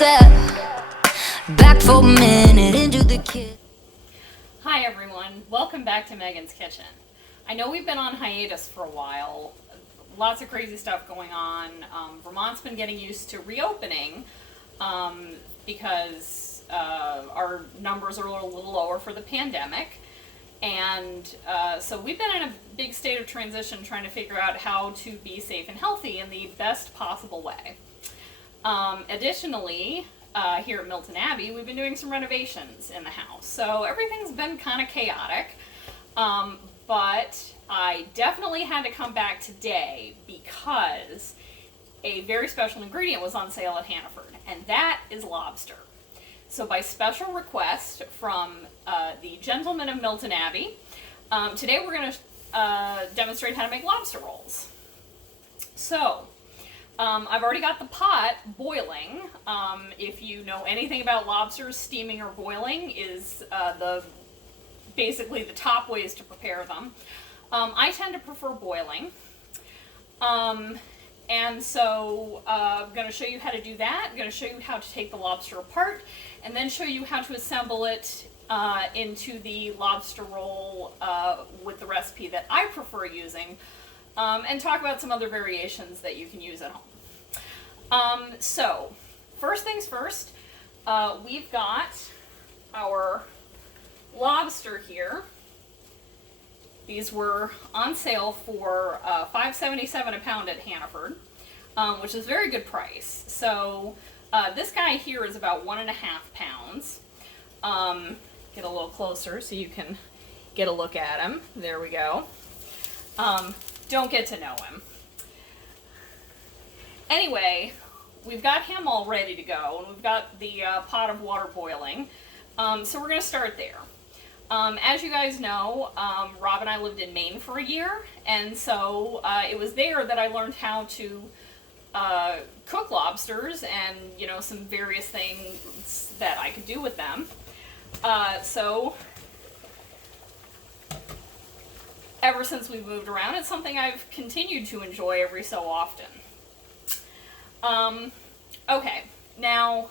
step back for a minute into the kitchen. Hi everyone, welcome back to Meghan's Kitchen. I know we've been on hiatus for a while, lots of crazy stuff going on. Vermont's been getting used to reopening because our numbers are a little lower for the pandemic. And so we've been in a big state of transition trying to figure out how to be safe and healthy in the best possible way. Additionally, here at Milton Abbey, we've been doing some renovations in the house. So everything's been kind of chaotic, but I definitely had to come back today because a very special ingredient was on sale at Hannaford, and that is lobster. So by special request from the gentlemen of Milton Abbey, today we're going to demonstrate how to make lobster rolls. So I've already got the pot boiling. If you know anything about lobsters, steaming or boiling is basically the top ways to prepare them. I tend to prefer boiling. And so I'm going to show you how to do that. I'm going to show you how to take the lobster apart and then show you how to assemble it into the lobster roll with the recipe that I prefer using, and talk about some other variations that you can use at home. So first things first, we've got our lobster here. These were on sale for $5.77 a pound at Hannaford, which is a very good price. So this guy here is about 1.5 pounds. Get a little closer so you can get a look at him. There we go. Don't get to know him. Anyway, we've got him all ready to go, and we've got the pot of water boiling. So we're going to start there. As you guys know, Rob and I lived in Maine for a year, and so it was there that I learned how to cook lobsters and, you know, some various things that I could do with them. So ever since we've moved around, it's something I've continued to enjoy every so often. Okay, now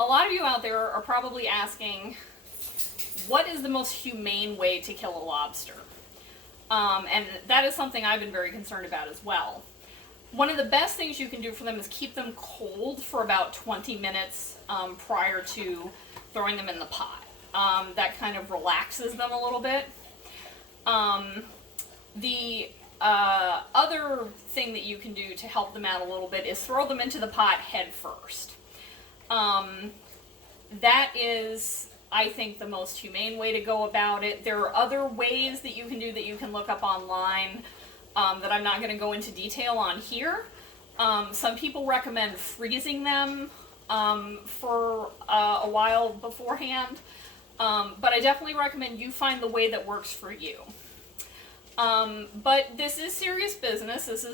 a lot of you out there are probably asking, what is the most humane way to kill a lobster? And that is something I've been very concerned about as well. One of the best things you can do for them is keep them cold for about 20 minutes prior to throwing them in the pot. That kind of relaxes them a little bit. The other thing that you can do to help them out a little bit is throw them into the pot head first. That is, I think, the most humane way to go about it. There are other ways that you can do that you can look up online that I'm not going to go into detail on here. Some people recommend freezing them for a while beforehand, but I definitely recommend you find the way that works for you. But this is serious business. This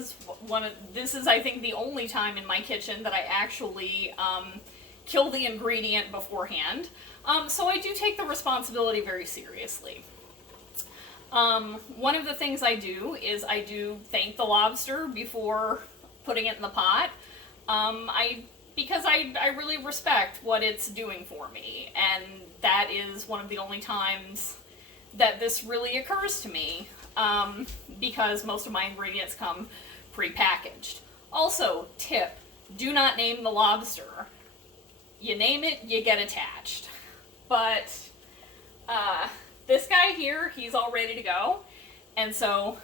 is I think the only time in my kitchen that I actually kill the ingredient beforehand. So I do take the responsibility very seriously. One of the things I do is I do thank the lobster before putting it in the pot. Because I really respect what it's doing for me, and that is one of the only times that this really occurs to me, because most of my ingredients come pre-packaged. Also, tip, do not name the lobster. You name it, you get attached. But this guy here, he's all ready to go, and so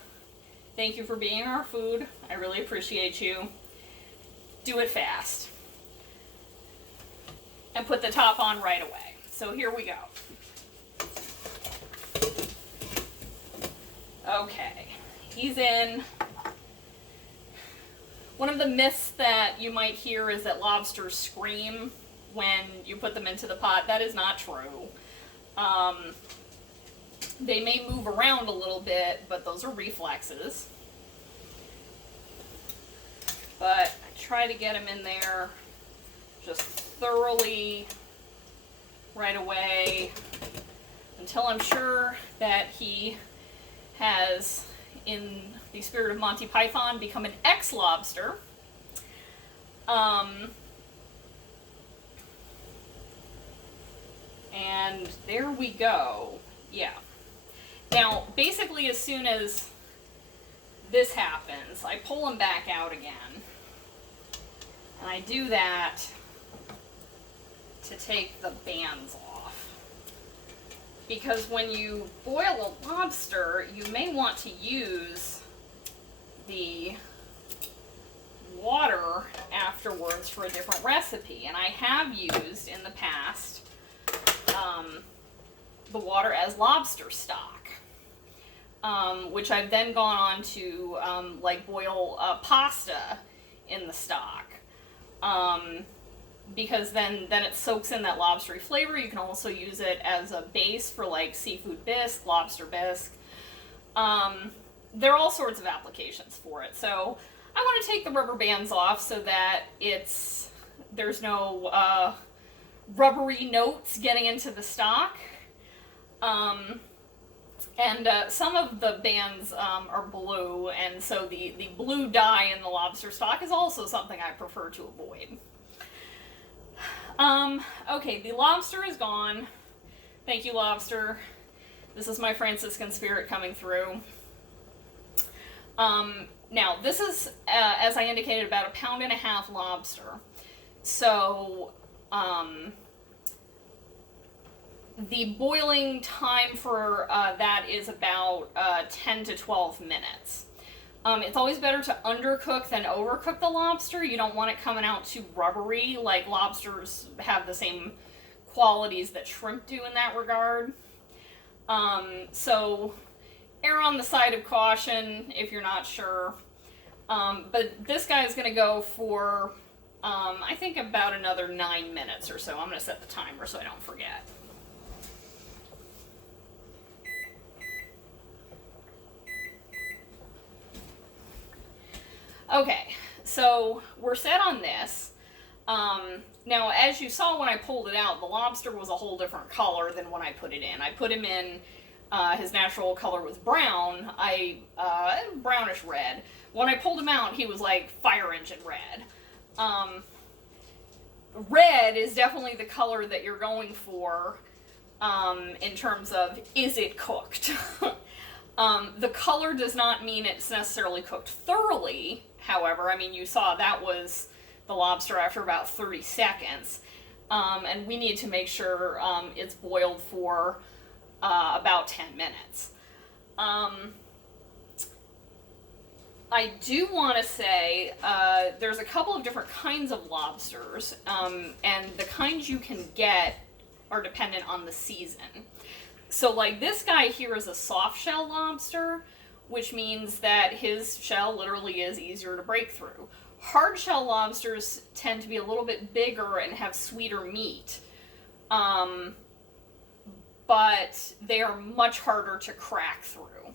thank you for being our food. I really appreciate you. Do it fast. And put the top on right away. So here we go. Okay, he's in. One of the myths that you might hear is that lobsters scream when you put them into the pot. That is not true. They may move around a little bit, but those are reflexes. But I try to get him in there just thoroughly right away until I'm sure that he has, in the spirit of Monty Python, become an ex-lobster. There we go. Yeah. Now, basically, as soon as this happens, I pull them back out again. And I do that to take the bands off. Because when you boil a lobster, you may want to use the water afterwards for a different recipe. And I have used in the past the water as lobster stock, which I've then gone on to like boil pasta in the stock, because then it soaks in that lobstery flavor. You can also use it as a base for like seafood bisque, lobster bisque. There are all sorts of applications for it. So I want to take the rubber bands off so that there's no rubbery notes getting into the stock. And some of the bands are blue, and so the blue dye in the lobster stock is also something I prefer to avoid. Okay, the lobster is gone. Thank you, lobster. This is my Franciscan spirit coming through. Now, this is, as I indicated, about 1.5 pounds lobster. So, the boiling time for that is about 10 to 12 minutes. It's always better to undercook than overcook the lobster. You don't want it coming out too rubbery. Like, lobsters have the same qualities that shrimp do in that regard. So err on the side of caution if you're not sure. But this guy is going to go for, I think, about another 9 minutes or so. I'm going to set the timer so I don't forget. Okay, so we're set on this. Now, as you saw when I pulled it out, the lobster was a whole different color than when I put it in. I put him in, his natural color was brown, brownish red. When I pulled him out, he was like fire engine red. Red is definitely the color that you're going for in terms of, is it cooked? The color does not mean it's necessarily cooked thoroughly. However, I mean, you saw that was the lobster after about 30 seconds. And we need to make sure it's boiled for about 10 minutes. I do want to say there's a couple of different kinds of lobsters, and the kinds you can get are dependent on the season. So like this guy here is a soft shell lobster, which means that his shell literally is easier to break through. Hard shell lobsters tend to be a little bit bigger and have sweeter meat, but they are much harder to crack through.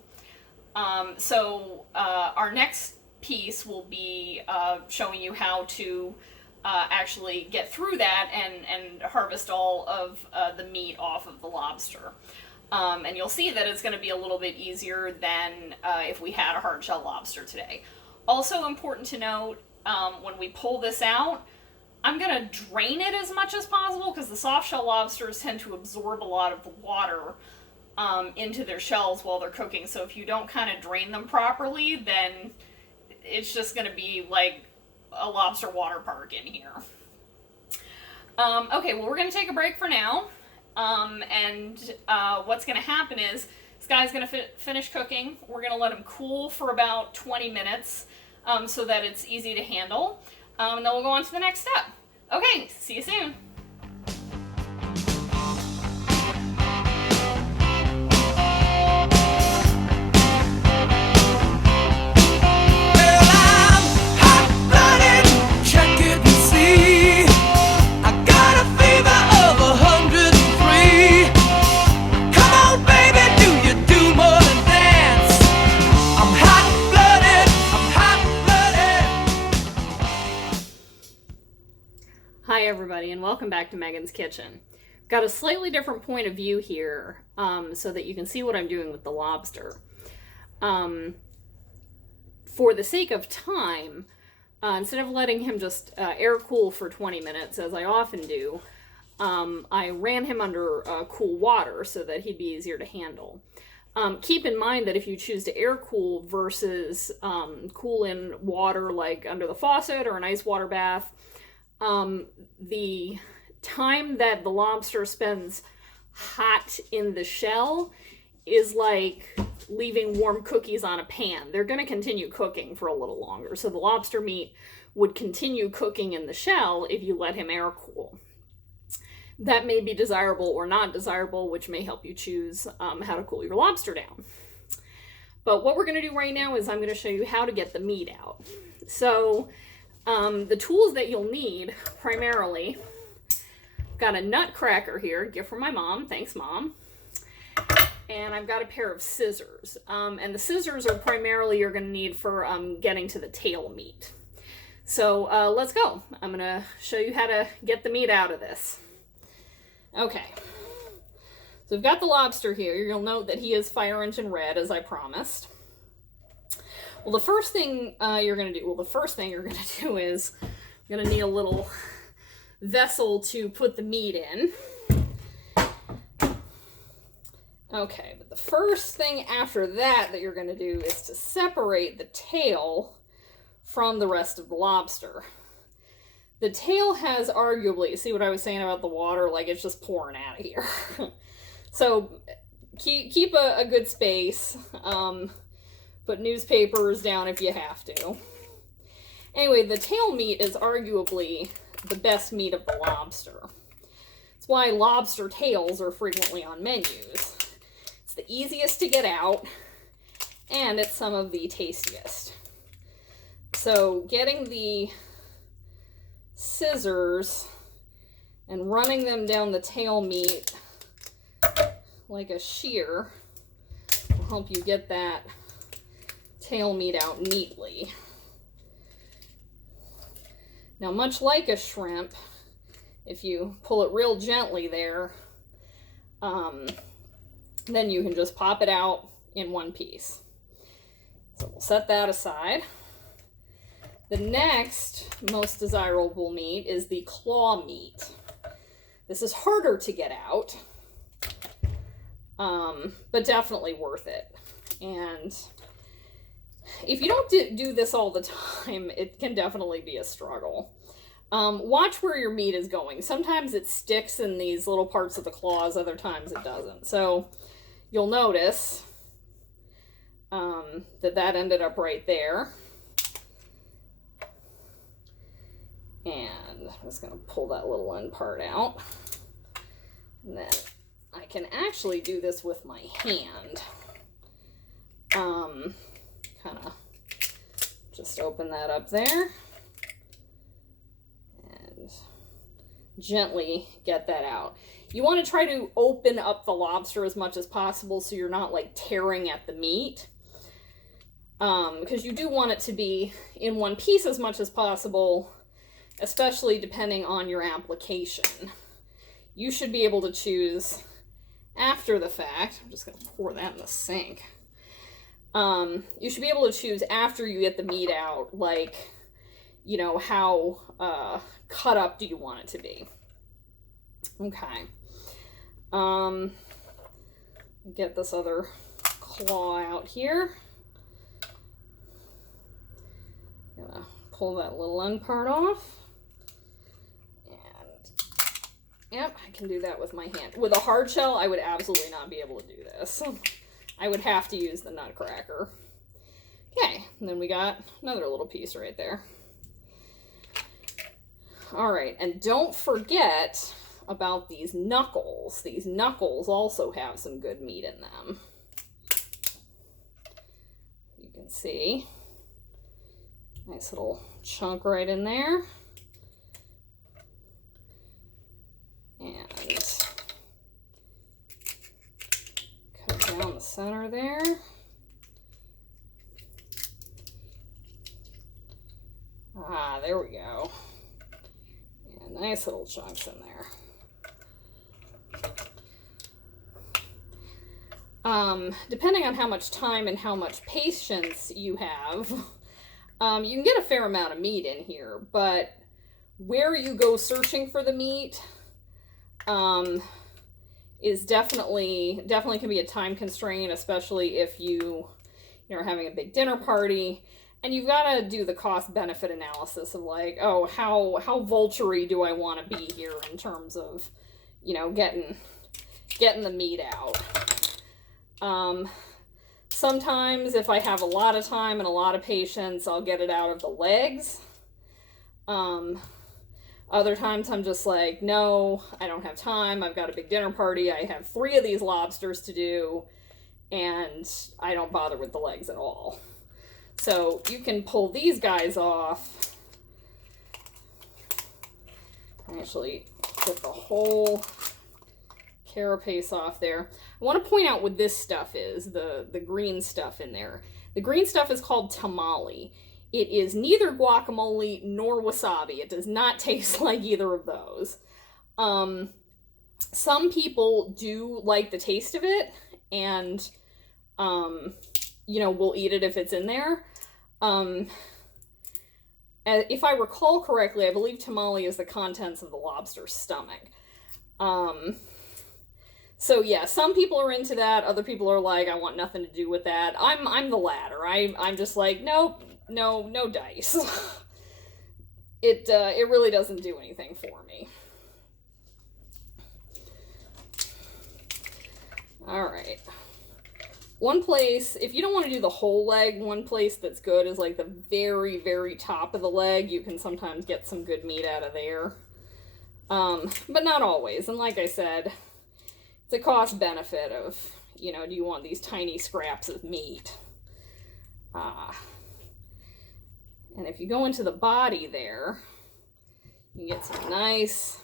So our next piece will be showing you how to actually get through that and harvest all of the meat off of the lobster. And you'll see that it's going to be a little bit easier than if we had a hard shell lobster today. Also important to note, when we pull this out, I'm going to drain it as much as possible because the soft shell lobsters tend to absorb a lot of the water into their shells while they're cooking. So if you don't kind of drain them properly, then it's just going to be like a lobster water park in here. Okay, well, we're going to take a break for now. And what's going to happen is this guy's going to finish cooking. We're going to let him cool for about 20 minutes so that it's easy to handle. And then we'll go on to the next step. Okay, see you soon. Hi everybody, and welcome back to Megan's Kitchen. Got a slightly different point of view here so that you can see what I'm doing with the lobster. For the sake of time, instead of letting him just air cool for 20 minutes, as I often do, I ran him under cool water so that he'd be easier to handle. Keep in mind that if you choose to air cool versus cool in water like under the faucet or an ice water bath, the time that the lobster spends hot in the shell is like leaving warm cookies on a pan. They're going to continue cooking for a little longer. So the lobster meat would continue cooking in the shell if you let him air cool. That may be desirable or not desirable, which may help you choose how to cool your lobster down. But what we're going to do right now is I'm going to show you how to get the meat out. So the tools that you'll need primarily, got a nutcracker here, gift from my mom, thanks Mom. And I've got a pair of scissors. And the scissors are primarily you're going to need for getting to the tail meat. So let's go. I'm going to show you how to get the meat out of this. Okay, so we've got the lobster here. You'll note that he is fire engine red, as I promised. Well, the first thing you're going to do is you're going to need a little vessel to put the meat in. Okay, but the first thing after that you're going to do is to separate the tail from the rest of the lobster. The tail has arguably, see what I was saying about the water, like it's just pouring out of here. So keep a good space. Put newspapers down if you have to. Anyway, the tail meat is arguably the best meat of the lobster. That's why lobster tails are frequently on menus. It's the easiest to get out, and it's some of the tastiest. So getting the scissors and running them down the tail meat like a shear will help you get that tail meat out neatly. Now, much like a shrimp, if you pull it real gently there, then you can just pop it out in one piece. So we'll set that aside. The next most desirable meat is the claw meat. This is harder to get out, but definitely worth it. And if you don't do this all the time, it can definitely be a struggle. Watch where your meat is going. Sometimes it sticks in these little parts of the claws, other times it doesn't. So you'll notice that ended up right there. And I'm just going to pull that little end part out. And then I can actually do this with my hand. Kind of just open that up there. And gently get that out. You want to try to open up the lobster as much as possible so you're not like tearing at the meat. Because you do want it to be in one piece as much as possible, especially depending on your application. You should be able to choose after the fact. I'm just going to pour that in the sink. You should be able to choose after you get the meat out, like, you know, how cut up do you want it to be. Okay. Get this other claw out here. Gonna pull that little end part off. Yep, I can do that with my hand. With a hard shell, I would absolutely not be able to do this. I would have to use the nutcracker. Okay, and then we got another little piece right there. All right, and don't forget about these knuckles. These knuckles also have some good meat in them. You can see. Nice little chunk right in there. And cut down the center there. Ah, there we go. And nice little chunks in there. Depending on how much time and how much patience you have, you can get a fair amount of meat in here, but where you go searching for the meat, is definitely can be a time constraint, especially if you're having a big dinner party and you've got to do the cost benefit analysis of like, oh, how vulture-y do I want to be here in terms of, getting the meat out. Sometimes if I have a lot of time and a lot of patience, I'll get it out of the legs. Other times I'm just like, no, I don't have time. I've got a big dinner party. I have 3 of these lobsters to do, and I don't bother with the legs at all. So you can pull these guys off. Actually, get the whole carapace off there. I want to point out what this stuff is, the green stuff in there. The green stuff is called tamale. It is neither guacamole nor wasabi. It does not taste like either of those. Some people do like the taste of it, and, will eat it if it's in there. If I recall correctly, I believe tamale is the contents of the lobster's stomach. So yeah, some people are into that. Other people are like, I want nothing to do with that. I'm the latter. I'm just like, nope, no dice. It really doesn't do anything for me. All right. One place, if you don't want to do the whole leg, one place that's good is like the very, very top of the leg. You can sometimes get some good meat out of there. But not always. And like I said, it's a cost benefit of, do you want these tiny scraps of meat? And if you go into the body there, you get some nice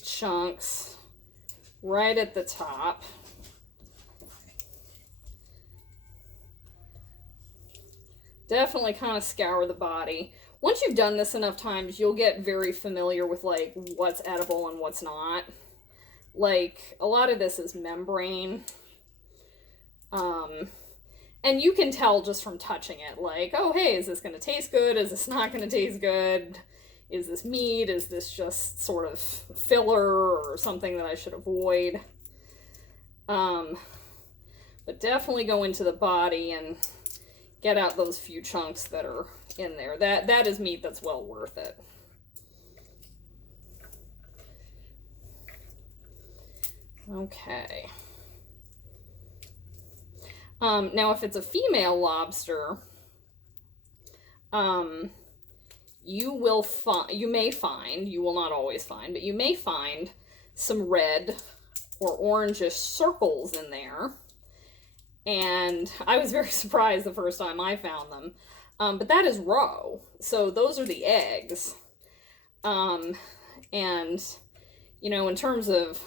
chunks right at the top. Definitely kind of scour the body. Once you've done this enough times, you'll get very familiar with like what's edible and what's not. Like a lot of this is membrane. And you can tell just from touching it, like, oh, hey, is this going to taste good? Is this not going to taste good? Is this meat? Is this just sort of filler or something that I should avoid? But definitely go into the body and get out those few chunks that are in there. That is meat that's well worth it. Okay. Now, if it's a female lobster, you may find, you will not always find, but you may find some red or orangish circles in there. And I was very surprised the first time I found them. But that is roe. So those are the eggs. And, in terms of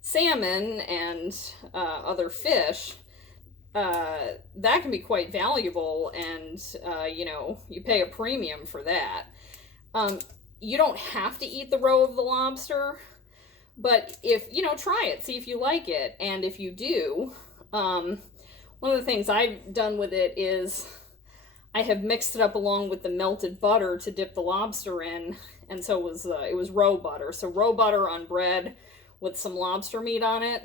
salmon and other fish, that can be quite valuable, and, you pay a premium for that. You don't have to eat the roe of the lobster, but if, try it, see if you like it. And if you do, one of the things I've done with it is I have mixed it up along with the melted butter to dip the lobster in, and so it was roe butter. So roe butter on bread with some lobster meat on it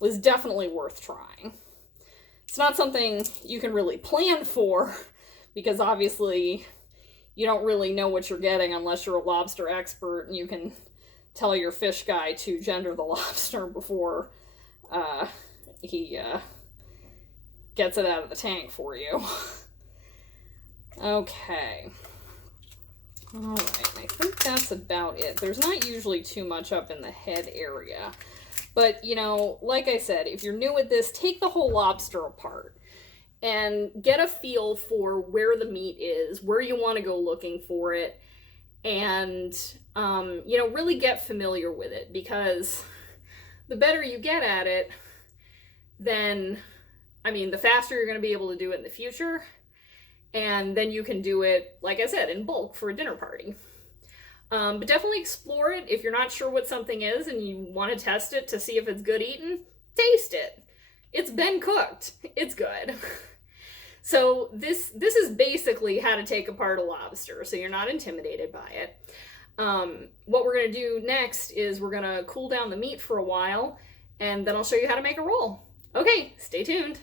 was definitely worth trying. It's not something you can really plan for, because obviously you don't really know what you're getting unless you're a lobster expert and you can tell your fish guy to gender the lobster before he gets it out of the tank for you. Okay. Alright, I think that's about it. There's not usually too much up in the head area. But, like I said, if you're new at this, take the whole lobster apart and get a feel for where the meat is, where you want to go looking for it, and, really get familiar with it, because the better you get at it, then, the faster you're going to be able to do it in the future, and then you can do it, like I said, in bulk for a dinner party. But definitely explore it. If you're not sure what something is and you want to test it to see if it's good eaten, taste it. It's been cooked. It's good. So this is basically how to take apart a lobster, so you're not intimidated by it. What we're going to do next is we're going to cool down the meat for a while, and then I'll show you how to make a roll. Okay, stay tuned.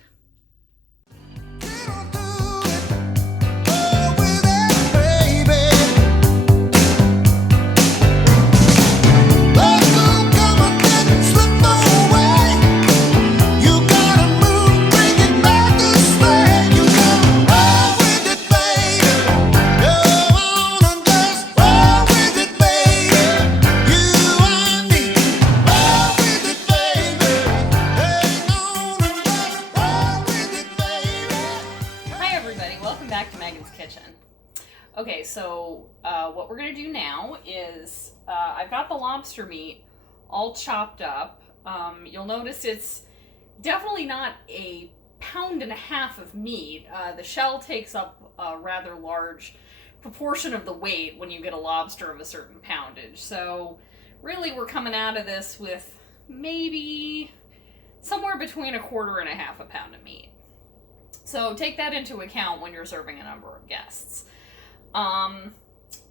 Okay, so what we're going to do now is I've got the lobster meat all chopped up. You'll notice it's definitely not a pound and a half of meat. The shell takes up a rather large proportion of the weight when you get a lobster of a certain poundage. So really we're coming out of this with maybe somewhere between a quarter and a half a pound of meat. So take that into account when you're serving a number of guests.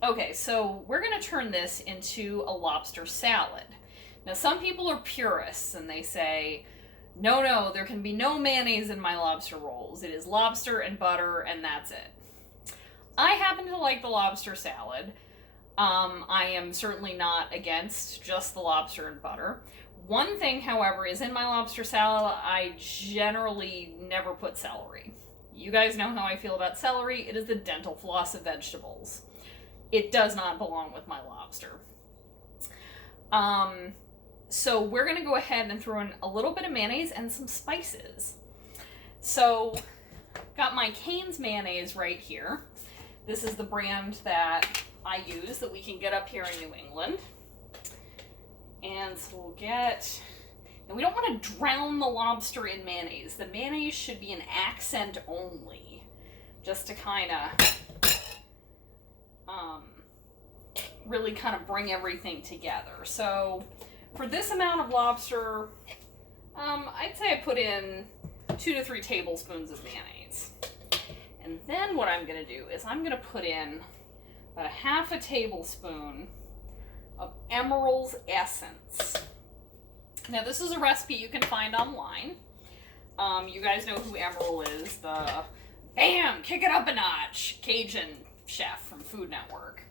Okay, so we're going to turn this into a lobster salad. Now, some people are purists and they say, no, there can be no mayonnaise in my lobster rolls. It is lobster and butter and that's it. I happen to like the lobster salad. I am certainly not against just the lobster and butter. One thing, however, is in my lobster salad, I generally never put celery. You guys know how I feel about celery. It is the dental floss of vegetables. It does not belong with my lobster. So we're going to go ahead and throw in a little bit of mayonnaise and some spices. So got my Cane's mayonnaise right here. This is the brand that I use that we can get up here in New England. And so we'll get... And we don't want to drown the lobster in mayonnaise. The mayonnaise should be an accent only, just to kind of really kind of bring everything together. So for this amount of lobster, I'd say I put in 2 to 3 tablespoons of mayonnaise. And then what I'm going to do is I'm going to put in about a half a tablespoon of Emerald's essence. Now, this is a recipe you can find online. You guys know who Emerald is, the bam, kick it up a notch Cajun chef from Food Network.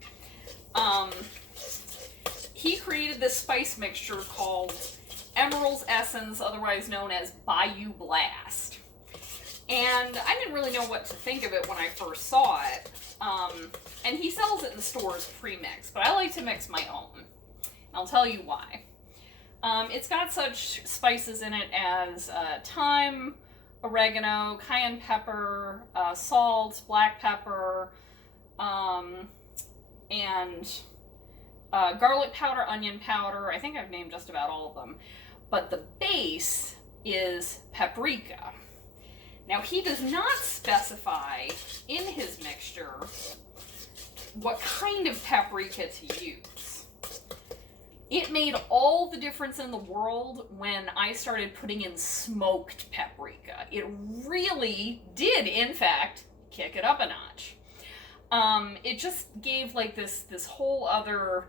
He created this spice mixture called Emerald's Essence, otherwise known as Bayou Blast. And I didn't really know what to think of it when I first saw it. And he sells it in stores pre-mixed, but I like to mix my own. I'll tell you why. It's got such spices in it as thyme, oregano, cayenne pepper, salt, black pepper, and garlic powder, onion powder. I think I've named just about all of them. But the base is paprika. Now, he does not specify in his mixture what kind of paprika to use. It made all the difference in the world when I started putting in smoked paprika. It really did, in fact, kick it up a notch. It just gave like this whole other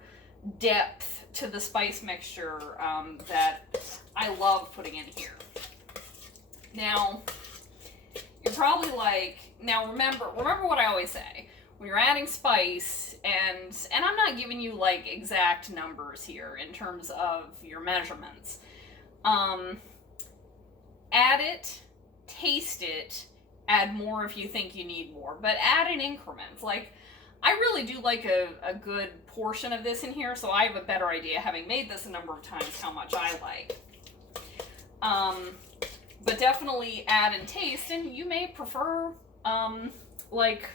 depth to the spice mixture that I love putting in here. Now, you're probably like, now remember what I always say. When you're adding spice, and I'm not giving you like exact numbers here in terms of your measurements. Add it, taste it, add more if you think you need more, but add in increments. Like, I really do like a good portion of this in here, so I have a better idea, having made this a number of times, how much I like. But definitely add and taste, and you may prefer, like,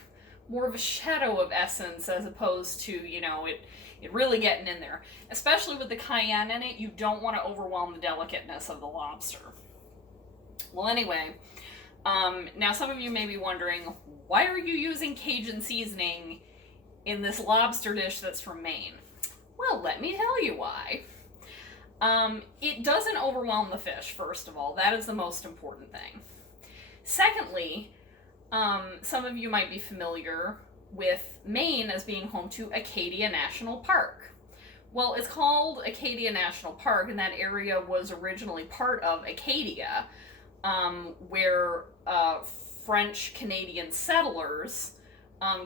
more of a shadow of essence as opposed to, it really getting in there. Especially with the cayenne in it, you don't want to overwhelm the delicateness of the lobster. Well, anyway, now some of you may be wondering, why are you using Cajun seasoning in this lobster dish that's from Maine? Well, let me tell you why. It doesn't overwhelm the fish, first of all. That is the most important thing. Secondly, some of you might be familiar with Maine as being home to Acadia National Park. Well, it's called Acadia National Park, and that area was originally part of Acadia, where French Canadian settlers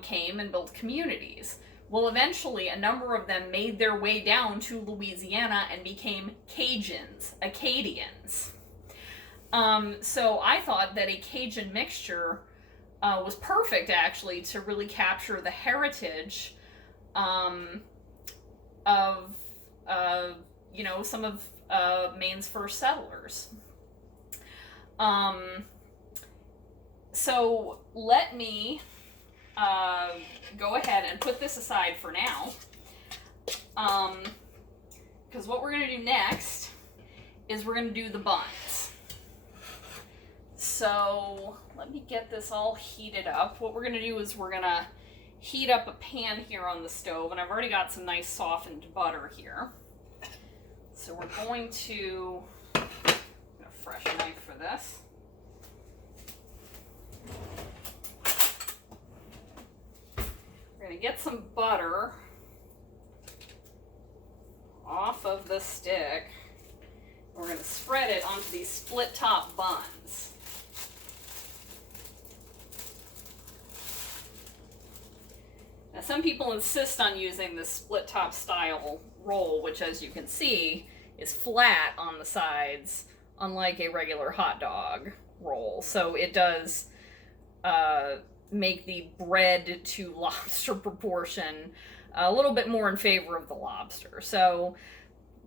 came and built communities. Well, eventually, a number of them made their way down to Louisiana and became Cajuns, Acadians. So I thought that a Cajun mixture was perfect, actually, to really capture the heritage of, some of Maine's first settlers. So let me go ahead and put this aside for now, because what we're going to do next is we're going to do the buns. So let me get this all heated up. What we're going to do is we're going to heat up a pan here on the stove, and I've already got some nice softened butter here. So we're going to get a fresh knife for this. We're going to get some butter off of the stick. We're going to spread it onto these split top buns. Now, some people insist on using this split top style roll, which, as you can see, is flat on the sides, unlike a regular hot dog roll. So it does make the bread to lobster proportion a little bit more in favor of the lobster. So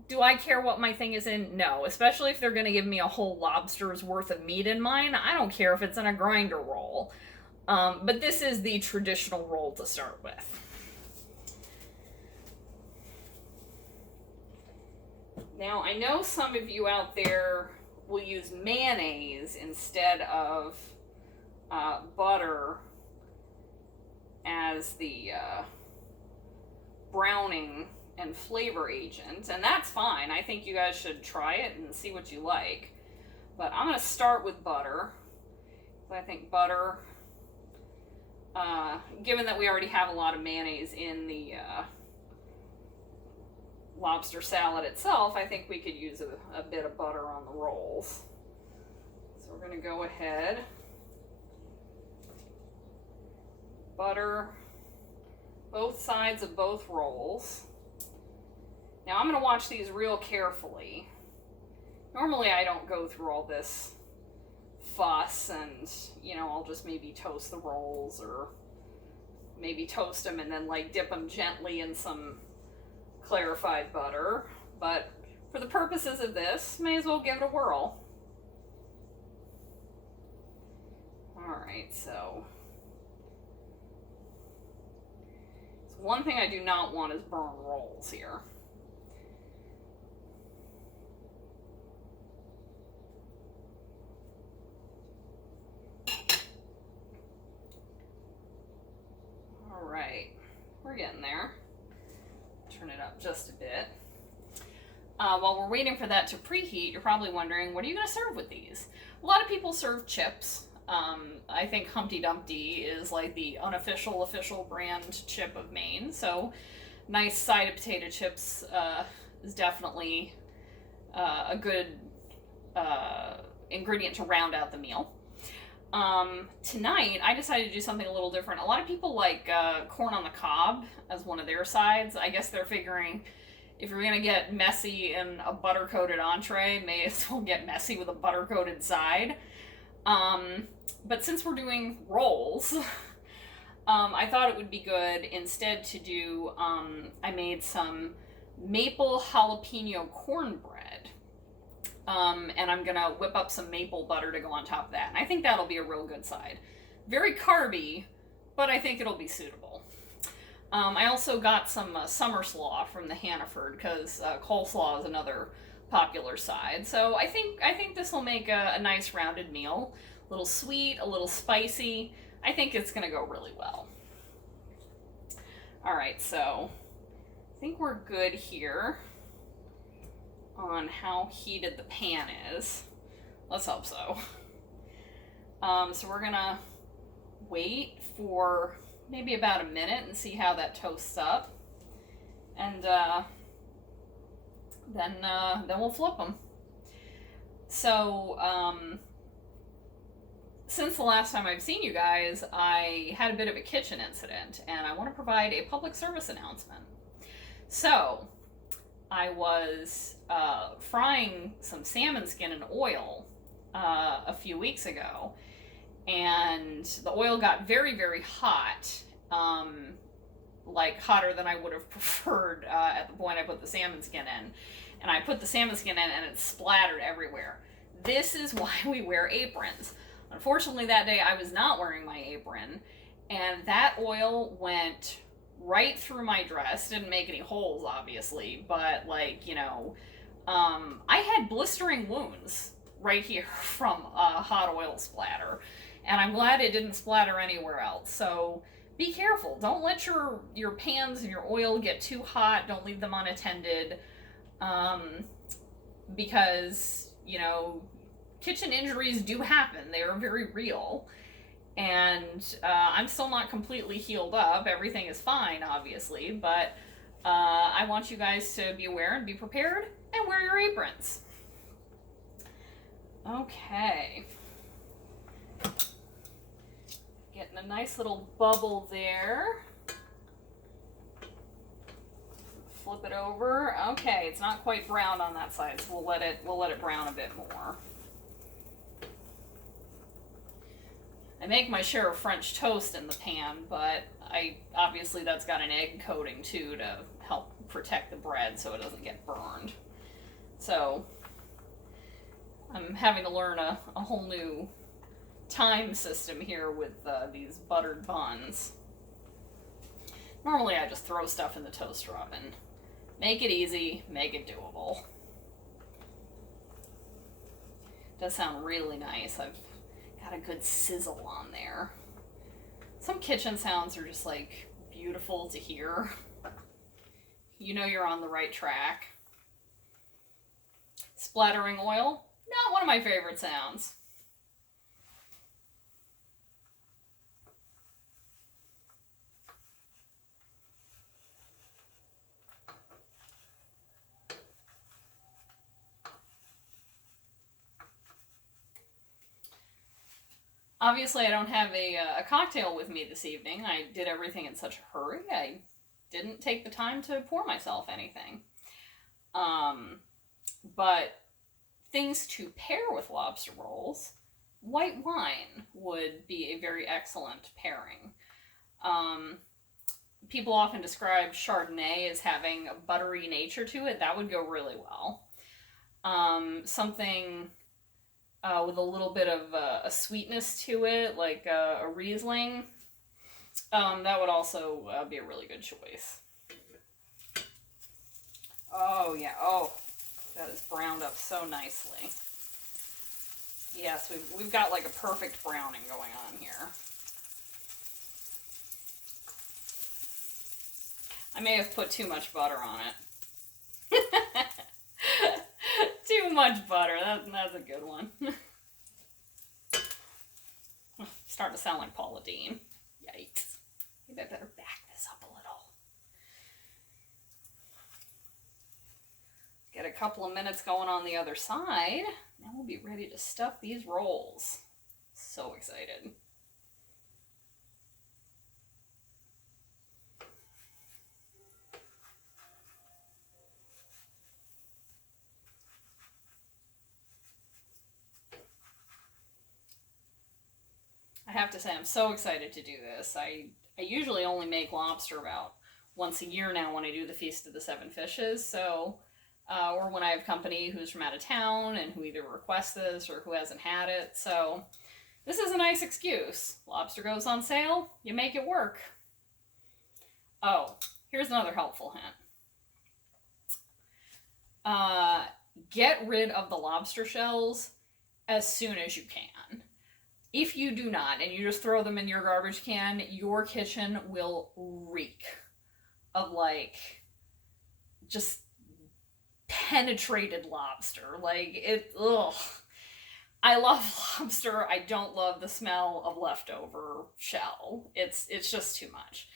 do I care what my thing is in? No, especially if they're going to give me a whole lobster's worth of meat in mine. I don't care if it's in a grinder roll. But this is the traditional roll to start with. Now, I know some of you out there will use mayonnaise instead of butter as the browning and flavor agent, and that's fine. I think you guys should try it and see what you like. But I'm going to start with butter. I think butter, given that we already have a lot of mayonnaise in the lobster salad itself, I think we could use a bit of butter on the rolls. So we're going to go ahead, butter both sides of both rolls. Now I'm going to watch these real carefully. Normally I don't go through all this fuss and, I'll just maybe toast the rolls, or maybe toast them and then dip them gently in some clarified butter. But for the purposes of this, may as well give it a whirl. Alright, so one thing I do not want is burn rolls here. Alright, we're getting there. Turn it up just a bit. While we're waiting for that to preheat, you're probably wondering, what are you going to serve with these? A lot of people serve chips. I think Humpty Dumpty is the unofficial official brand chip of Maine, so nice side of potato chips is definitely a good ingredient to round out the meal. Tonight, I decided to do something a little different. A lot of people like corn on the cob as one of their sides. I guess they're figuring if you're going to get messy in a butter-coated entree, may as well get messy with a butter-coated side. But since we're doing rolls, I thought it would be good instead to do, I made some maple jalapeno cornbread. And I'm going to whip up some maple butter to go on top of that. And I think that'll be a real good side. Very carby, but I think it'll be suitable. I also got some summer slaw from the Hannaford, because coleslaw is another popular side. So I think this will make a nice rounded meal. A little sweet, a little spicy. I think it's going to go really well. Alright, so I think we're good here on how heated the pan is. Let's hope so. So we're going to wait for maybe about a minute and see how that toasts up. And then we'll flip them. So, since the last time I've seen you guys, I had a bit of a kitchen incident, and I want to provide a public service announcement. So, I was frying some salmon skin in oil a few weeks ago, and the oil got very, very hot, like hotter than I would have preferred at the point I put the salmon skin in. And I put the salmon skin in, and it splattered everywhere. This is why we wear aprons. Unfortunately, that day I was not wearing my apron, and that oil went right through my dress. Didn't make any holes, obviously, but like, you know, I had blistering wounds right here from a hot oil splatter, and I'm glad it didn't splatter anywhere else. So be careful. Don't let your pans and your oil get too hot. Don't leave them unattended, because, you know, kitchen injuries do happen. They are very real. And I'm still not completely healed up. Everything is fine, obviously, but I want you guys to be aware and be prepared and wear your aprons. Okay. Getting a nice little bubble there. Flip it over. Okay, it's not quite brown on that side, so we'll let it brown a bit more. I make my share of French toast in the pan, but obviously that's got an egg coating too to help protect the bread so it doesn't get burned. So I'm having to learn a whole new time system here with these buttered buns. Normally I just throw stuff in the toaster oven. Make it easy, make it doable. Does sound really nice. I've got a good sizzle on there. Some kitchen sounds are just like beautiful to hear. You know you're on the right track. Splattering oil, not one of my favorite sounds. Obviously, I don't have a cocktail with me this evening. I did everything in such a hurry. I didn't take the time to pour myself anything. But things to pair with lobster rolls, white wine would be a very excellent pairing. People often describe Chardonnay as having a buttery nature to it. That would go really well. Something with a little bit of a sweetness to it, like a Riesling, that would also be a really good choice. Oh yeah, oh, that is browned up so nicely. Yes, we've got like a perfect browning going on here. I may have put too much butter on it. Too much butter, that's a good one. Starting to sound like Paula Deen. Yikes. Maybe I better back this up a little. Get a couple of minutes going on the other side. Now we'll be ready to stuff these rolls. So excited. I have to say, I'm so excited to do this. I usually only make lobster about once a year now when I do the Feast of the Seven Fishes, so, or when I have company who's from out of town and who either requests this or who hasn't had it, so this is a nice excuse. Lobster goes on sale, you make it work. Oh, here's another helpful hint. Get rid of the lobster shells as soon as you can. If you do not, and you just throw them in your garbage can, your kitchen will reek of like just penetrated lobster. Like it, ugh. I love lobster. I don't love the smell of leftover shell. It's just too much.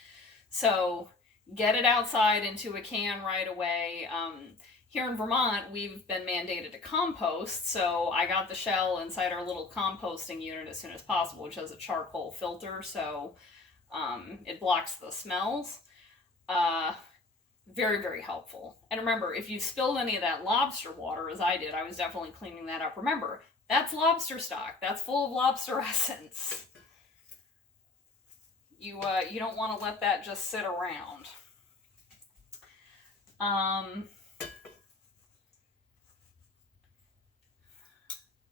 So get it outside into a can right away. Here in Vermont, we've been mandated to compost, so I got the shell inside our little composting unit as soon as possible, which has a charcoal filter, so it blocks the smells. Uh, Very, very helpful. And remember, if you spilled any of that lobster water, as I did, I was definitely cleaning that up. Remember, that's lobster stock. That's full of lobster essence. You don't want to let that just sit around.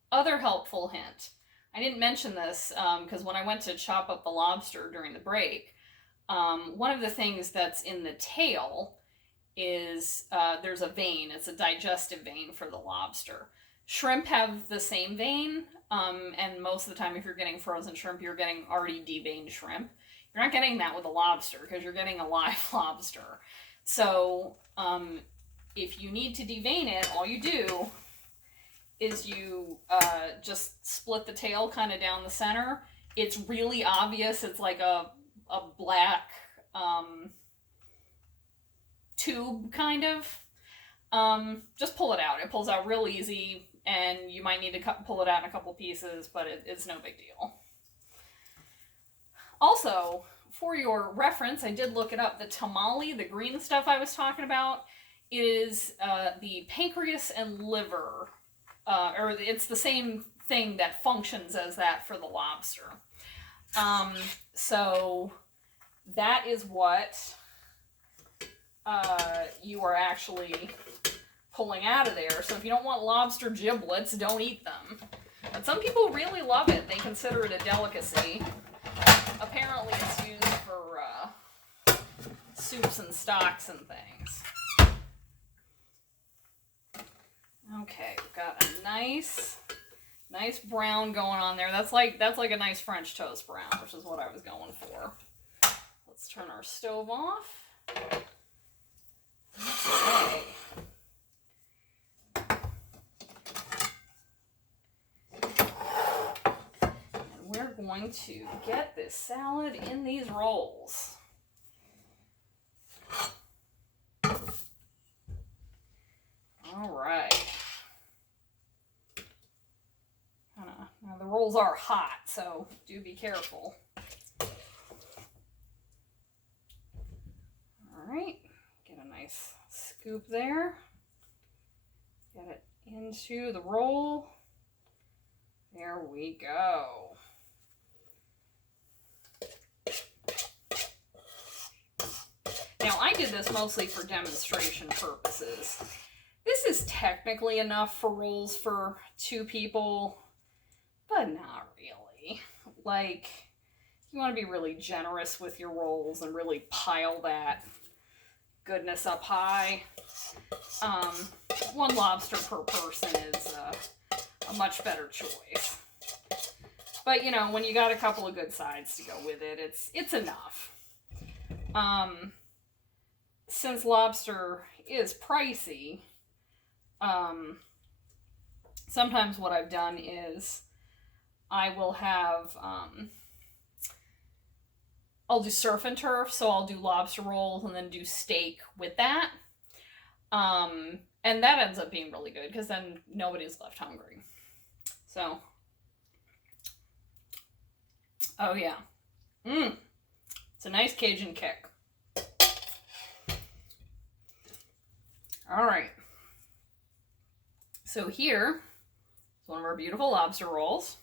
Other helpful hint. I didn't mention this because when I went to chop up the lobster during the break, one of the things that's in the tail is there's a vein. It's a digestive vein for the lobster. Shrimp have the same vein, and most of the time if you're getting frozen shrimp, you're getting already deveined shrimp. You're not getting that with a lobster because you're getting a live lobster. So if you need to devein it, all you do is you just split the tail kind of down the center. It's really obvious. It's like a black tube kind of. Just pull it out. It pulls out real easy, and you might need to pull it out in a couple pieces, but it's no big deal. Also, for your reference, I did look it up. The tamale, the green stuff I was talking about, is the pancreas and liver, or it's the same thing that functions as that for the lobster. So that is what you are actually pulling out of there. So if you don't want lobster giblets, don't eat them. But some people really love it. They consider it a delicacy. Apparently it's used for soups and stocks and things. Okay, we've got a nice brown going on there. That's like a nice French toast brown, which is what I was going for. Let's turn our stove off. Okay. And we're going to get this salad in these rolls. All right. Now the rolls are hot, so do be careful. All right, get a nice scoop there. Get it into the roll. There we go. Now I did this mostly for demonstration purposes. This is technically enough for rolls for 2 people, but not really. Like, you want to be really generous with your rolls and really pile that goodness up high. 1 lobster per person is a much better choice. But, you know, when you got a couple of good sides to go with it, it's enough. Since lobster is pricey, sometimes what I've done is I will have, I'll do surf and turf, so I'll do lobster rolls and then do steak with that. And that ends up being really good because then nobody's left hungry. So, oh yeah. It's a nice Cajun kick. All right. So here is one of our beautiful lobster rolls.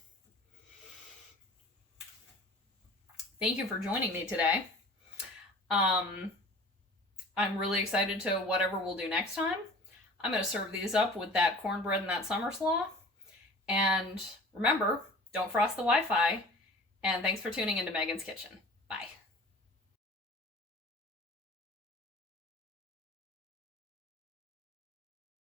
Thank you for joining me today. I'm really excited to whatever we'll do next time. I'm going to serve these up with that cornbread and that summer slaw. And remember, don't frost the Wi-Fi. And thanks for tuning into Meghan's Kitchen.